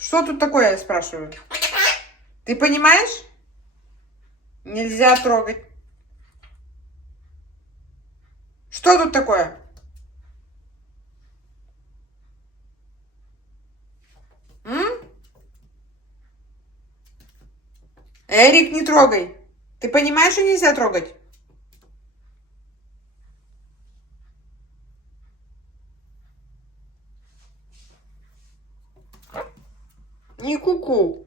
Что тут такое, я спрашиваю? Ты понимаешь? Нельзя трогать. Что тут такое? М? Эрик, не трогай. Ты понимаешь, что нельзя трогать? Не куку.